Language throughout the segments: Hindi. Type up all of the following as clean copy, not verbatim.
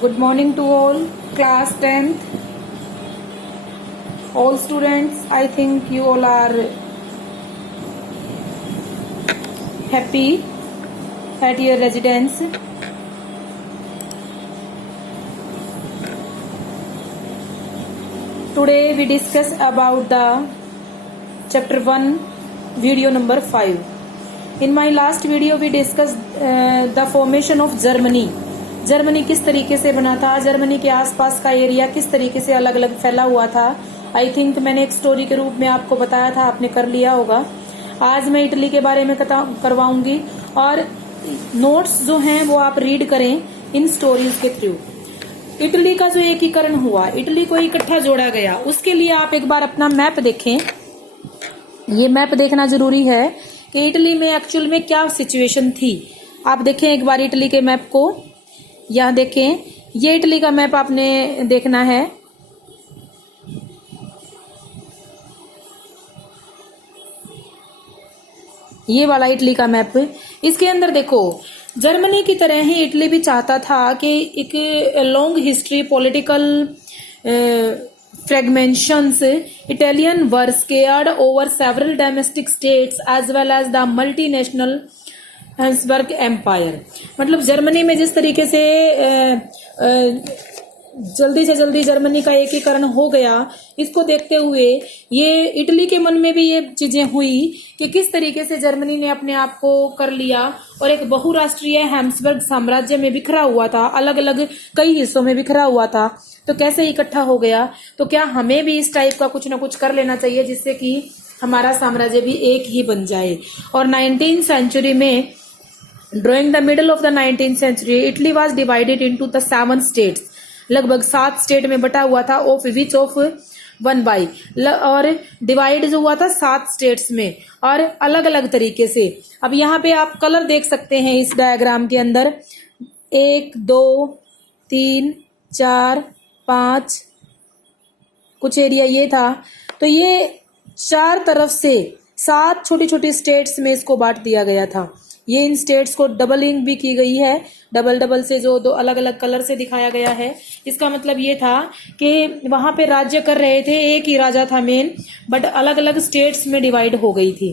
Good morning to all, class 10th. All students, I think you all are happy at your residence. Today we discuss about the chapter 1, video number 5. In my last video we discussed the formation of Germany. Germany किस तरीके से बना था, जर्मनी के आसपास का एरिया किस तरीके से अलग अलग फैला हुआ था. आई थिंक मैंने एक स्टोरी के रूप में आपको बताया था, आपने कर लिया होगा. आज मैं इटली के बारे में करवाऊंगी और नोट्स जो हैं वो आप रीड करें इन स्टोरीज के थ्रू. इटली का जो एकीकरण हुआ, इटली को इकट्ठा जोड़ा गया, उसके लिए आप एक बार अपना मैप देखें. ये मैप देखना जरूरी है कि इटली में एक्चुअल में क्या सिचुएशन थी. आप देखें एक बार इटली के मैप को. यह देखें, ये इटली का मैप आपने देखना है. ये वाला इटली का मैप. इसके अंदर देखो, जर्मनी की तरह ही इटली भी चाहता था कि एक long history political fragmentations Italian were scattered over several domestic states as well as the multinational Habsburg empire. मतलब जर्मनी में जिस तरीके से जल्दी से जल्दी जर्मनी का एकीकरण हो गया, इसको देखते हुए ये इटली के मन में भी ये चीजें हुई कि किस तरीके से जर्मनी ने अपने आप को कर लिया और एक बहुराष्ट्रीय हैम्सबर्ग साम्राज्य में बिखरा हुआ था, अलग अलग कई हिस्सों में बिखरा हुआ था. तो कैसे इकट्ठा हो गया, तो क्या हमें भी इस टाइप का कुछ ना कुछ कर लेना चाहिए जिससे कि हमारा साम्राज्य भी एक ही बन जाए. और 19th सेंचुरी में, drawing the middle of the 19th century, Italy was divided into the 7 states. लगभग 7 स्टेट में बटा हुआ था. ऑफ विच ऑफ 1 बाई, और डिवाइड जो हुआ था 7 स्टेट्स में और अलग अलग तरीके से. अब यहाँ पे आप कलर देख सकते हैं इस डायग्राम के अंदर. 1 2 3 4 5 कुछ एरिया ये था. तो ये 4 तरफ से 7 छोटी छोटी स्टेट्स में इसको बांट दिया गया था. ये इन स्टेट्स को डबलिंग भी की गई है, डबल डबल से जो 2 अलग अलग कलर से दिखाया गया है. इसका मतलब ये था कि वहां पे राज्य कर रहे थे, एक ही राजा था मेन, बट अलग अलग स्टेट्स में डिवाइड हो गई थी.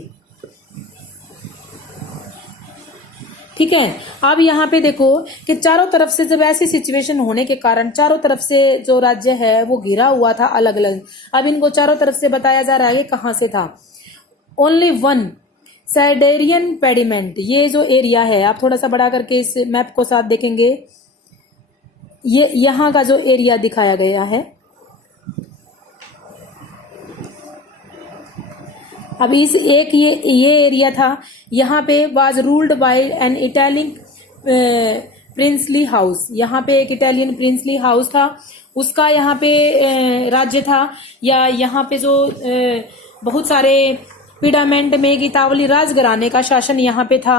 ठीक है. अब यहाँ पे देखो कि चारों तरफ से जब ऐसी सिचुएशन होने के कारण चारों तरफ से जो राज्य है वो घिरा हुआ था अलग अलग. अब इनको चारों तरफ से बताया जा रहा है कि कहाँ से था. ओनली वन साइडेरियन पेडिमेंट, ये जो एरिया है, आप थोड़ा सा बड़ा करके इस मैप को साथ देखेंगे, ये यहाँ का जो एरिया दिखाया गया है. अब इस एक ये एरिया था, यहाँ पे was ruled by an Italian princely house. यहाँ पे एक इटालियन प्रिंसली हाउस था, उसका यहाँ पे राज्य था. या यहाँ पे जो बहुत सारे पिडामेंट में गीतावली राजघराने का शासन यहाँ पे था.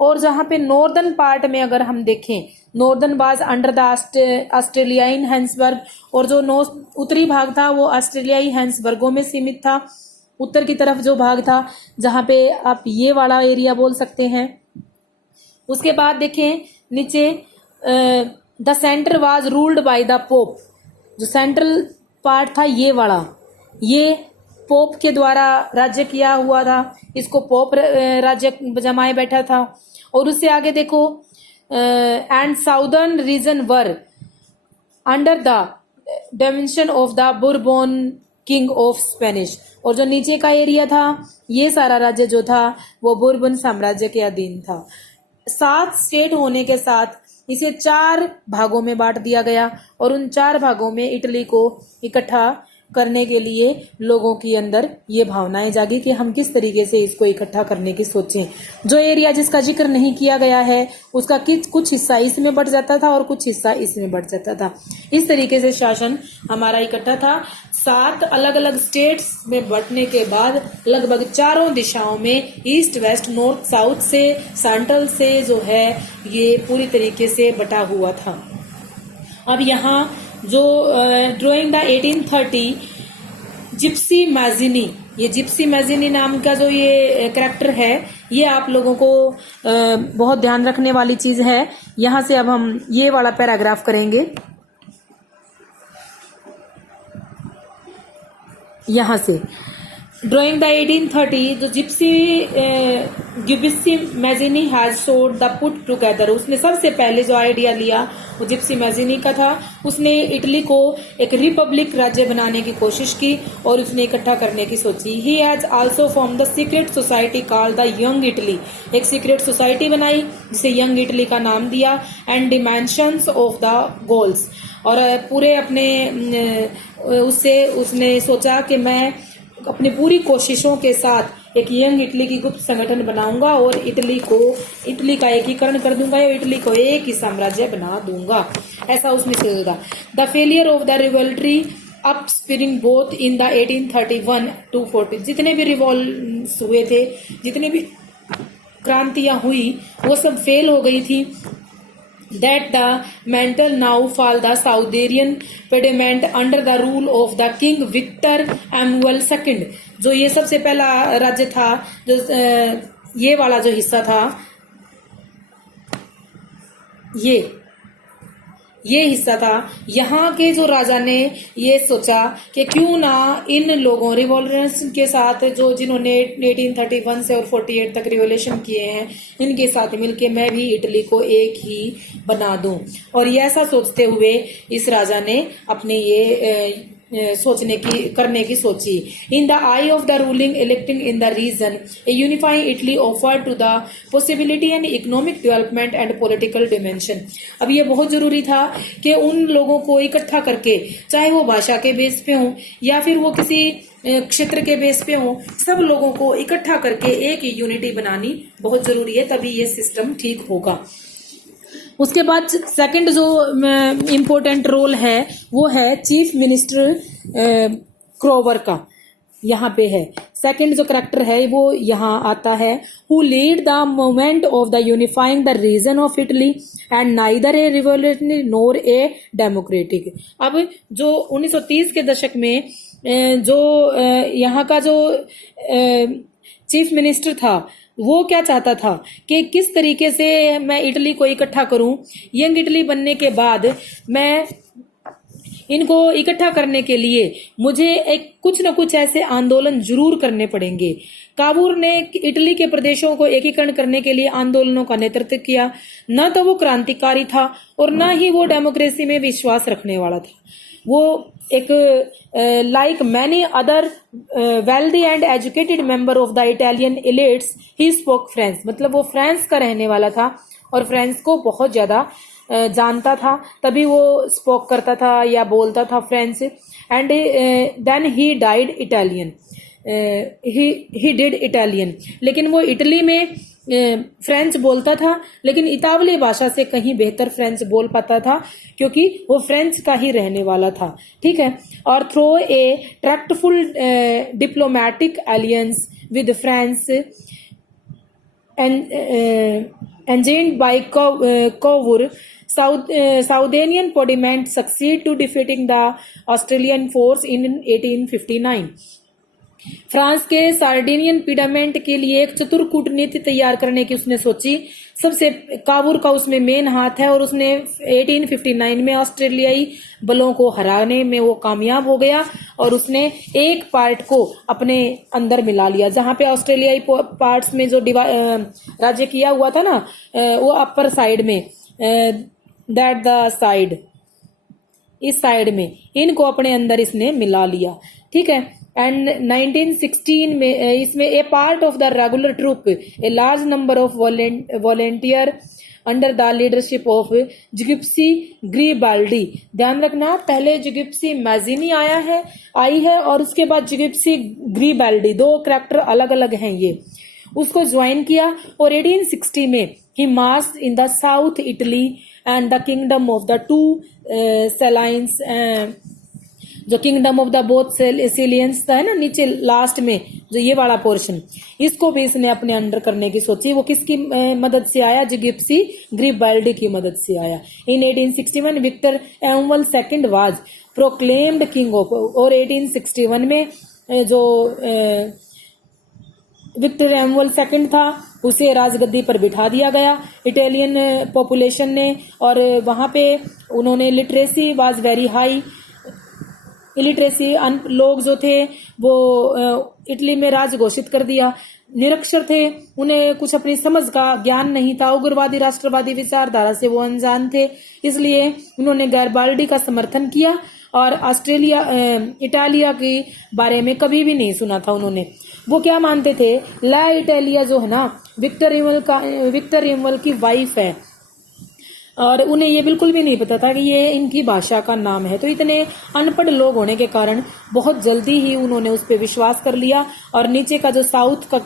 और जहाँ पे नॉर्दर्न पार्ट में अगर हम देखें, नॉर्दर्न वाज अंडर द ऑस्ट्रेलियाई हैंसबर्ग, और जो उत्तरी भाग था वो ऑस्ट्रेलियाई हैंसबर्गों में सीमित था. उत्तर की तरफ जो भाग था, जहाँ पे आप ये वाला एरिया बोल सकते हैं. उसके बाद देखें नीचे, the centre was ruled by the pope. जो सेंट्रल पार्ट था ये वाला, ये पोप के द्वारा राज्य किया हुआ था. इसको पोप राज्य जमाए बैठा था. और उससे आगे देखो, and southern region were under the domination of the Bourbon king of Spanish. और जो नीचे का एरिया था, ये सारा राज्य जो था वो बुरबन साम्राज्य के अधीन था. 7 स्टेट होने के साथ इसे 4 भागों में बांट दिया गया. और उन 4 भागों में इटली को इकट्ठा करने के लिए लोगों के अंदर ये भावनाएं जागी कि हम किस तरीके से इसको इकट्ठा करने की सोचें. जो एरिया जिसका जिक्र नहीं किया गया है उसका कुछ हिस्सा इसमें बढ़ जाता था और कुछ हिस्सा इसमें बढ़ जाता था. इस तरीके से शासन हमारा इकट्ठा था. 7 अलग अलग स्टेट्स में बंटने के बाद लगभग चारों दिशाओं में, ईस्ट वेस्ट नॉर्थ साउथ से, सेंट्रल से जो है ये पूरी तरीके से बटा हुआ था. अब यहाँ जो ड्रॉइंग द 1830 जिप्सी मैजिनी, ये जिप्सी मैजिनी नाम का जो ये कैरेक्टर है, ये आप लोगों को बहुत ध्यान रखने वाली चीज है। यहाँ से अब हम ये वाला पैराग्राफ करेंगे। यहाँ से ड्राइंग द 1830 जो जिप्सी मैजिनी हैज सोड द पुट टुगेदर, उसने सबसे पहले जो आइडिया लिया वो जिप्सी मैजिनी का था। उसने इटली को एक रिपब्लिक राज्य बनाने की कोशिश की और उसने इकट्ठा करने की सोची। He has also form the secret society called the Young Italy, एक सीक्रेट सोसाइटी बनाई जिसे यंग इटली का नाम दिया। And dimensions of the goals, और पूरे अपने उससे उसने सोचा कि मैं अपनी पूरी कोशिशों के साथ एक यंग इटली की गुप्त संगठन बनाऊंगा और इटली का एकीकरण कर दूंगा और इटली को एक ही साम्राज्य बना दूंगा, ऐसा उसने सोचा। The failure of the revolutionary अप स्पिरिंग बोथ इन द 1831 to 40, जितने भी रिवॉल्ट्स हुए थे, जितने भी क्रांतियां हुई, वो सब फेल हो गई थी। That the mantle now fall the Saudarian pediment under the rule of the King Victor Emmanuel II, जो ये सबसे पहला राज्य था, जो ये वाला जो हिस्सा था, ये हिस्सा था, यहाँ के जो राजा ने ये सोचा कि क्यों ना इन लोगों रिवॉल्यूशन के साथ जिन्होंने 1831 से और 48 तक रिवॉल्यूशन किए हैं, इनके साथ मिलके मैं भी इटली को एक ही बना दूं। और ये ऐसा सोचते हुए इस राजा ने अपने ये करने की सोची। In the eye of the ruling electing in the region a unifying Italy offer to the possibility and economic development and political dimension. अब ये बहुत जरूरी था कि उन लोगों को इकट्ठा करके, चाहे वो भाषा के बेस पे हो या फिर वो किसी क्षेत्र के बेस पे हो, सब लोगों को इकट्ठा करके एक यूनिटी बनानी बहुत जरूरी है, तभी ये सिस्टम ठीक होगा। उसके बाद सेकंड जो इम्पोर्टेंट रोल है वो है चीफ मिनिस्टर क्रोवर का, यहाँ पे है। सेकंड जो करेक्टर है वो यहाँ आता है, who lead the movement of the unifying the region of Italy and neither a revolutionary nor a democratic. अब जो 1930 के दशक में जो यहाँ का जो चीफ मिनिस्टर था वो क्या चाहता था कि किस तरीके से मैं इटली को इकट्ठा करूं। यंग इटली बनने के बाद मैं इनको इकट्ठा करने के लिए मुझे एक कुछ न कुछ ऐसे आंदोलन जरूर करने पड़ेंगे। काबूर ने इटली के प्रदेशों को एकीकरण करने के लिए आंदोलनों का नेतृत्व किया। न तो वो क्रांतिकारी था और न ही वो डेमोक्रेसी में विश्वास रखने वाला था। वो एक like many other wealthy and educated member of the Italian elites he spoke French, मतलब वो फ्रांस का रहने वाला था और फ्रेंच को बहुत ज्यादा जानता था, तभी वो स्पोक करता था या बोलता था French. And then he died Italian, he did Italian, लेकिन वो इटली में फ्रेंच बोलता था, लेकिन इतावली भाषा से कहीं बेहतर फ्रेंच बोल पाता था क्योंकि वो फ्रेंच का ही रहने वाला था। ठीक है। और through a tactful diplomatic alliance with France engineered by Cavour, Southenian Podiment succeed to defeating the Australian force in 1859। France के सार्डिनियन पिडामेंट के लिए एक चतुर कूटनीति तैयार करने की उसने सोची। सबसे काबूर का उसमें मेन हाथ है और उसने 1859 में ऑस्ट्रेलियाई बलों को हराने में वो कामयाब हो गया और उसने एक पार्ट को अपने अंदर मिला लिया। जहां पे ऑस्ट्रेलियाई पार्ट्स में जो राज्य किया हुआ था ना, वो अपर साइड में, दैट द साइड, इस साइड में इनको अपने अंदर इसने मिला लिया। ठीक है। एंड 1916 में इसमें a part of the regular troop a large number of volunteer under the leadership of Giuseppe Garibaldi. ध्यान रखना, पहले जिगिप्सी मैजिनी आई है और उसके बाद जिगिप्सी ग्रीबाल्डी, दो करैक्टर अलग अलग हैं। ये उसको ज्वाइन किया और 1860 में ही march in the south Italy and the kingdom of the two Sicilies, जो kingdom of the both Sicilies है ना नीचे लास्ट में जो ये वाला पोर्शन, इसको भी इसने अपने अंडर करने की सोची। वो किसकी मदद से आया? जिगिप्सी ग्रिबाल्डी की मदद से आया। In 1861 Victor Emmanuel second was proclaimed king of, और 1861 में जो विक्टर एम्वल सेकंड था, उसे राजगद्दी पर बिठा दिया गया इटालियन पॉपुलेशन ने, और वहां पे उन्होंने literacy was very high, illiteracy लोग जो थे वो इटली में राज घोषित कर दिया। निरक्षर थे, उन्हें कुछ अपनी समझ का ज्ञान नहीं था, उग्रवादी राष्ट्रवादी विचारधारा से वो अनजान थे, इसलिए उन्होंने गैरिबाल्डी का समर्थन किया और ऑस्ट्रेलिया इटालिया के बारे में कभी भी नहीं सुना था उन्होंने। वो क्या मानते थे, ला इटालिया जो है ना विक्टर एम्वल की वाइफ है, और उन्हें ये बिल्कुल भी नहीं पता था कि ये इनकी भाषा का नाम है। तो इतने अनपढ़ लोग होने के कारण बहुत जल्दी ही उन्होंने उस पर विश्वास कर लिया, और नीचे का जो साउथ का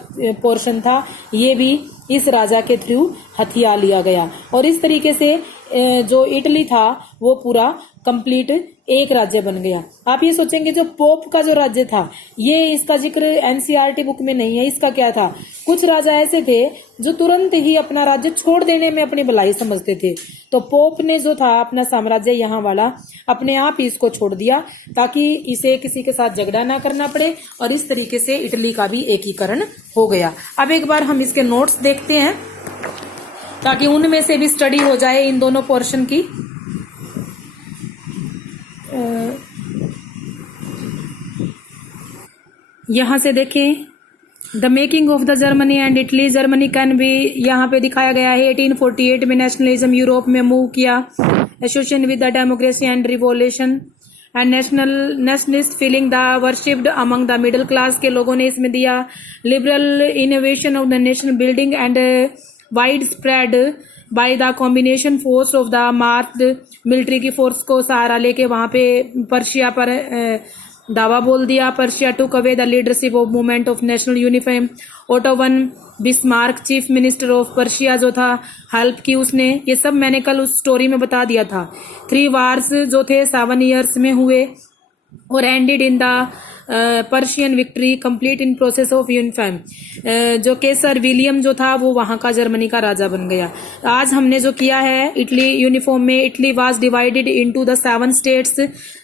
पोर्शन था ये भी इस राजा के थ्रू हथिया लिया गया, और इस तरीके से जो इटली था वो पूरा कंप्लीट एक राज्य बन गया। आप ये सोचेंगे जो पोप का जो राज्य था, ये इसका जिक्र एनसीईआरटी बुक में नहीं है, इसका क्या था? कुछ राजा ऐसे थे जो तुरंत ही अपना राज्य छोड़ देने में अपनी भलाई समझते थे, तो पोप ने जो था अपना साम्राज्य यहाँ वाला अपने आप ही इसको छोड़ दिया ताकि इसे किसी के साथ झगड़ा ना करना पड़े, और इस तरीके से इटली का भी एकीकरण हो गया। अब एक बार हम इसके नोट्स देखते हैं ताकि उनमें से भी स्टडी हो जाए इन दोनों पोर्शन की। यहां से देखें, the making of the Germany and Italy, Germany can भी यहाँ पे दिखाया गया है। 1848 में नेशनलिज्म यूरोप में मूव किया, association with the democracy and revolution and nationalist feeling the worshipped among the middle class के लोगों ने इसमें दिया। Liberal innovation of the nation building and wide spread by the combination force of the marked military की फोर्स को सहारा लेके वहां पे पर्शिया पर दावा बोल दिया। Persia took away the leadership of movement of national uniform. Auto von Bismarck chief minister of Persia जो था, हेल्प की उसने। ये सब मैंने कल उस स्टोरी में बता दिया था। 3 वार्स जो थे 7 ईयर्स में हुए और ended in the Persian victory complete in process of uniform. जो केसर विलियम जो था वो वहां का जर्मनी का राजा बन गया। आज हमने जो किया है इटली यूनिफॉर्म में, Italy was divided into the 7 states,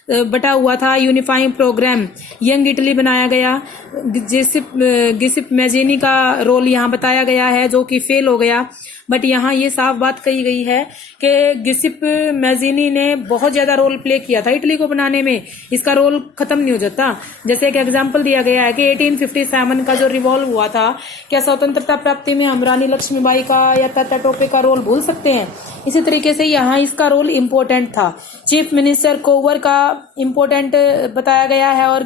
बटा हुआ था। यूनिफाइंग प्रोग्राम यंग इटली बनाया गया। गिसिप मैजिनी का रोल यहाँ बताया गया है जो कि फेल हो गया, बट यहाँ ये साफ बात कही गई है कि गिसिप मैजिनी ने बहुत ज्यादा रोल प्ले किया था इटली को बनाने में, इसका रोल खत्म नहीं हो जाता। जैसे एक एग्जांपल दिया गया है कि 1857 का जो रिवॉल्व हुआ था, क्या स्वतंत्रता प्राप्ति में हम रानी लक्ष्मीबाई का या तात्या टोपे का रोल भूल सकते हैं? इसी तरीके से यहाँ इसका रोल इम्पोर्टेंट था। चीफ मिनिस्टर कोवर का इम्पोर्टेंट बताया गया है और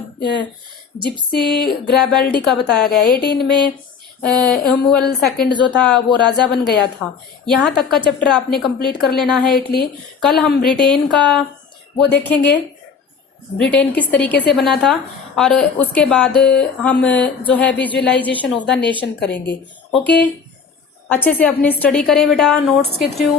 जिप्सी गैरिबाल्डी का बताया गया। 18 में एम्वल सेकंड जो था वो राजा बन गया था। यहाँ तक का चैप्टर आपने कंप्लीट कर लेना है इटली। कल हम ब्रिटेन का वो देखेंगे, ब्रिटेन किस तरीके से बना था, और उसके बाद हम जो है विजुअलाइजेशन ऑफ द नेशन करेंगे। ओके, अच्छे से अपनी स्टडी करें बेटा, नोट्स के थ्रू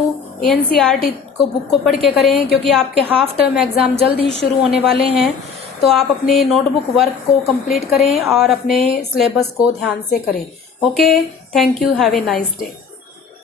एनसीईआरटी को बुक को पढ़ के करें, क्योंकि आपके हाफ टर्म एग्जाम जल्द ही शुरू होने वाले हैं। तो आप अपनी नोटबुक वर्क को कंप्लीट करें और अपने सिलेबस को ध्यान से करें। Okay, thank you, have a nice day.